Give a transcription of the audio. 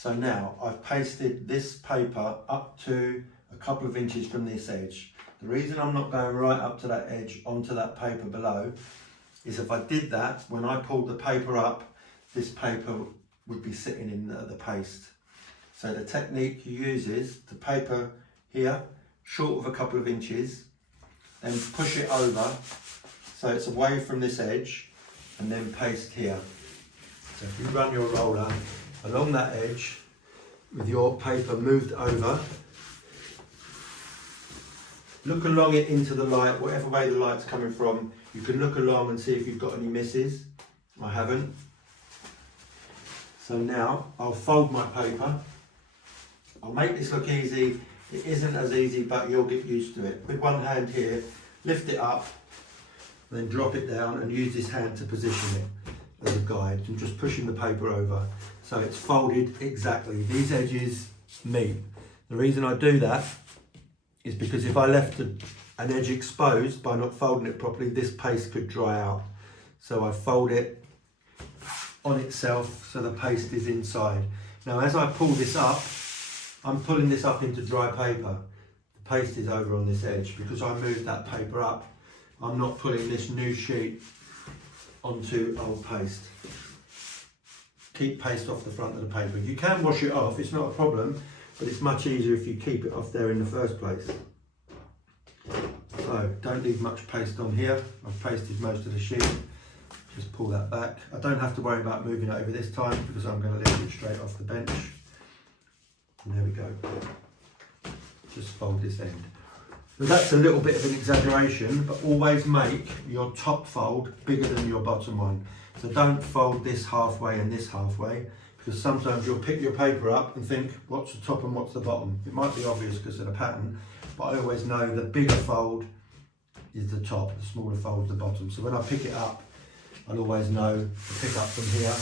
So now I've pasted this paper up to a couple of inches from this edge. The reason I'm not going right up to that edge onto that paper below is if I did that, when I pulled the paper up, this paper would be sitting in the paste. So the technique you use is the paper here, short of a couple of inches, then push it over so it's away from this edge, and then paste here. So if you run your roller along that edge with your paper moved over, look along it into the light, whatever way the light's coming from. You can look along and see if you've got any misses. I haven't. So now I'll fold my paper. I'll make this look easy. It isn't as easy, but you'll get used to it. With one hand here, lift it up, then drop it down and use this hand to position it as a guide. I'm just pushing the paper over so it's folded exactly. These edges meet. The reason I do that is because if I left an edge exposed by not folding it properly, this paste could dry out. So I fold it on itself so the paste is inside. Now as I pull this up, I'm pulling this up into dry paper. The paste is over on this edge. Because I moved that paper up, I'm not pulling this new sheet onto old paste. Keep paste off the front of the paper. You can wash it off, it's not a problem, but it's much easier if you keep it off there in the first place. So don't leave much paste on here. I've pasted most of the sheet. Just pull that back. I don't have to worry about moving it over this time because I'm going to lift it straight off the bench. And there we go. Just fold this end. So that's a little bit of an exaggeration, but always make your top fold bigger than your bottom one. So don't fold this halfway and this halfway, because sometimes you'll pick your paper up and think, what's the top and what's the bottom? It might be obvious because of the pattern, but I always know the bigger fold is the top, the smaller fold is the bottom. So when I pick it up, I'll always know to pick up from here